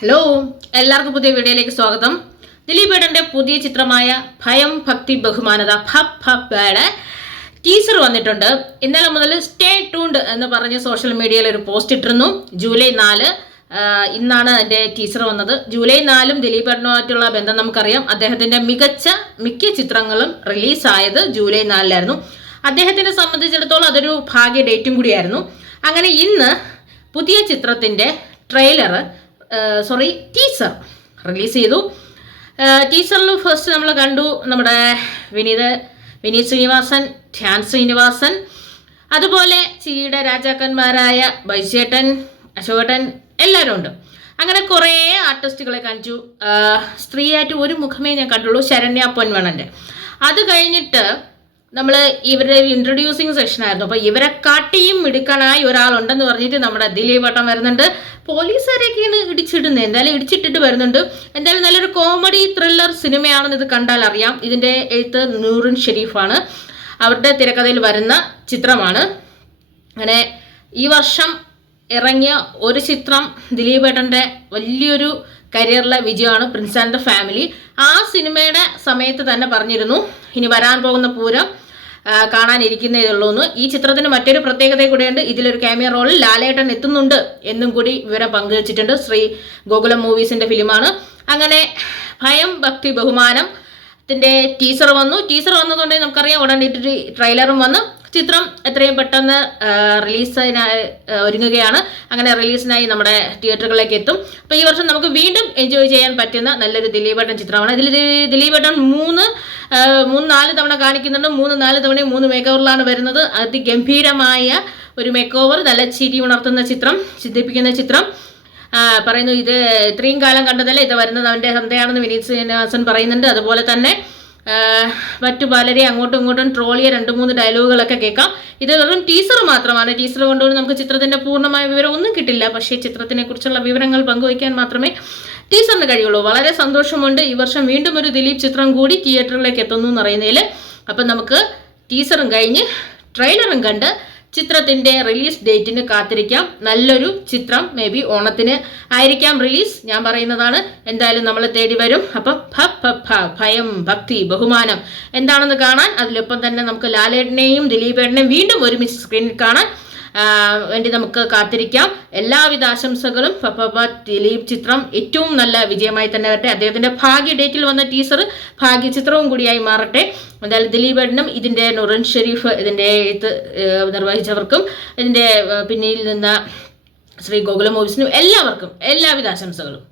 Hello, എല്ലാവർക്കും പുതിയ വീഡിയോയിലേക്ക് സ്വാഗതം. ദിലീപ് ഏട്ടന്റെ പുതിയ ചിത്രമായ ഭയം ഭക്തി ബഹുമാനത ഭയുടെ ടീസർ വന്നിട്ടുണ്ട്. ഇന്നലെ മുതൽ സ്റ്റേ ട്യൂൺഡ് എന്ന് പറഞ്ഞ് സോഷ്യൽ മീഡിയയിൽ ഒരു പോസ്റ്റ് ഇട്ടിരുന്നു. ജൂലൈ 4 ഇന്നാണ് അതിന്റെ ടീസർ വന്നത്. ജൂലൈ 4 ദിലീപ് ഏട്ടനുമായിട്ടുള്ള ബന്ധം നമുക്കറിയാം. അദ്ദേഹത്തിന്റെ മിക്ക ചിത്രങ്ങളും റിലീസായത് ജൂലൈ 4 അദ്ദേഹത്തിനെ സംബന്ധിച്ചിടത്തോളം അതൊരു ഭാഗ്യ ഡേറ്റും കൂടിയായിരുന്നു. അങ്ങനെ ഇന്ന് പുതിയ ചിത്രത്തിന്റെ ടീസർ റിലീസ് ചെയ്തു. ടീസറിൽ ഫസ്റ്റ് നമ്മൾ കണ്ടു നമ്മുടെ വിനീത് ശ്രീനിവാസൻ, ധ്യാൻ ശ്രീനിവാസൻ, അതുപോലെ ചിരിയുടെ രാജാക്കന്മാരായ ബൈജേട്ടൻ, അശോകേട്ടൻ എല്ലാവരും ഉണ്ട്. അങ്ങനെ കുറേ ആർട്ടിസ്റ്റുകളെ കാണിച്ചു. സ്ത്രീയായിട്ട് ഒരു മുഖമേ ഞാൻ കണ്ടുള്ളൂ, ശരണ്യ പൊൻവണൻ്റെ. അത് കഴിഞ്ഞിട്ട് നമ്മൾ ഇവരുടെ ഇൻട്രൊഡ്യൂസിങ് സെക്ഷൻ ആയിരുന്നു. അപ്പോൾ ഇവരെ കാട്ടിയും മിടുക്കനായി ഒരാളുണ്ടെന്ന് പറഞ്ഞിട്ട് നമ്മുടെ ദിലീപ് ഏട്ടൻ വരുന്നുണ്ട്. പോലീസുകാരെയൊക്കെയാണ് ഇടിച്ചിടുന്നത്, എന്തായാലും ഇടിച്ചിട്ടിട്ട് വരുന്നുണ്ട്. എന്തായാലും നല്ലൊരു കോമഡി ത്രില്ലർ സിനിമയാണെന്ന് ഇത് കണ്ടാൽ അറിയാം. ഇതിൻ്റെ എഴുത്ത് നൂറിൻ ഷെരീഫാണ്. അവരുടെ തിരക്കഥയിൽ വരുന്ന ചിത്രമാണ്. അങ്ങനെ ഈ വർഷം ഇറങ്ങിയ ഒരു ചിത്രം ദിലീപ് ഏട്ടൻ്റെ വലിയൊരു കരിയറിലെ വിജയമാണ് പ്രിൻസ് ആൻഡ് ദ ഫാമിലി. ആ സിനിമയുടെ സമയത്ത് തന്നെ പറഞ്ഞിരുന്നു ഇനി വരാൻ പോകുന്ന പൂരം കാണാനിരിക്കുന്നേ ഉള്ളൂ എന്ന്. ഈ ചിത്രത്തിന് മറ്റൊരു പ്രത്യേകത കൂടെയുണ്ട്. ഇതിലൊരു ക്യാമിയോ റോളിൽ ലാലേട്ടൻ എത്തുന്നുണ്ട് എന്നും കൂടി വിവരം പങ്കുവച്ചിട്ടുണ്ട്. ശ്രീ ഗോകുലം മൂവീസിന്റെ ഫിലിമാണ്. അങ്ങനെ ഭയം ഭക്തി ബഹുമാനം ത്തിന്റെ ടീസർ വന്നു. ടീസർ വന്നതുകൊണ്ട് നമുക്കറിയാം ഉടനെ ട്രെയിലറും വന്നു. ചിത്രം എത്രയും പെട്ടെന്ന് റിലീസിനായി ഒരുങ്ങുകയാണ്. അങ്ങനെ റിലീസിനായി നമ്മുടെ തിയേറ്ററുകളിലേക്ക് എത്തും. അപ്പോൾ ഈ വർഷം നമുക്ക് വീണ്ടും എൻജോയ് ചെയ്യാൻ പറ്റുന്ന നല്ലൊരു ദിലീപ് ഏട്ടൻ ചിത്രമാണ്. ഇതിൽ ദിലീപ് ഏട്ടൻ 3-4 തവണ കാണിക്കുന്നുണ്ട്. 3-4 തവണയും 3 മേക്ക് ഓവറിലാണ് വരുന്നത്. അതിഗംഭീരമായ ഒരു മേക്ക് ഓവർ, നല്ല ചിരി ഉണർത്തുന്ന ചിത്രം, ചിന്തിപ്പിക്കുന്ന ചിത്രം. പറയുന്നു ഇത് ഇത്രയും കാലം കണ്ടതല്ലേ, ഇത് വരുന്നത് അവൻ്റെ തന്തയാണെന്ന് വിനീത് ശ്രീനിവാസൻ പറയുന്നുണ്ട്. അതുപോലെ തന്നെ മറ്റു പലരെയും അങ്ങോട്ടും ഇങ്ങോട്ടും ട്രോളിയ 2-3 ഡയലോഗുകളൊക്കെ കേൾക്കാം. ഇത് വെറും ടീസർ മാത്രമാണ്. ടീസർ കൊണ്ടുകൊണ്ട് നമുക്ക് ചിത്രത്തിന്റെ പൂർണ്ണമായ വിവരം ഒന്നും കിട്ടില്ല. പക്ഷേ ചിത്രത്തിനെ കുറിച്ചുള്ള വിവരങ്ങൾ പങ്കുവയ്ക്കാൻ മാത്രമേ ടീസറിന് കഴിയുള്ളൂ. വളരെ സന്തോഷമുണ്ട്. ഈ വർഷം വീണ്ടും ഒരു ദിലീപ് ചിത്രം കൂടി തിയേറ്ററിലേക്ക് എത്തുന്നു എന്നറിയുന്നതിൽ. അപ്പം നമുക്ക് ടീസറും കഴിഞ്ഞ് ട്രെയിലറും കണ്ട് ചിത്രത്തിന്റെ റിലീസ് ഡേറ്റിന് കാത്തിരിക്കാം. നല്ലൊരു ചിത്രം, മേ ബി ഓണത്തിന് ആയിരിക്കാം റിലീസ്, ഞാൻ പറയുന്നതാണ്. എന്തായാലും നമ്മൾ തേടി വരും. അപ്പം ഭയം ഭക്തി ബഹുമാനം എന്താണെന്ന് കാണാൻ, അതിലൊപ്പം തന്നെ നമുക്ക് ലാലേട്ടനെയും ദിലീപ് ഏട്ടനെയും വീണ്ടും ഒരുമിച്ച് സ്ക്രീനിൽ കാണാൻ വേണ്ടി നമുക്ക് കാത്തിരിക്കാം. എല്ലാവിധ ആശംസകളും. ദിലീപ് ചിത്രം ഏറ്റവും നല്ല വിജയമായി തന്നെ വരട്ടെ. അദ്ദേഹത്തിന്റെ ഭാഗ്യ ഡേറ്റിൽ വന്ന ടീസർ ഭാഗ്യ ചിത്രവും കൂടിയായി മാറട്ടെ. എന്തായാലും ദിലീപ് ഏട്ടനും ഇതിന്റെ നൂറിൻ ഷെരീഫ് ഇതിന്റെ എഴുത്ത് നിർവഹിച്ചവർക്കും ഇതിന്റെ പിന്നിൽ നിന്ന ശ്രീ ഗോകുലം മൂവീസിനും എല്ലാവർക്കും എല്ലാവിധ ആശംസകളും.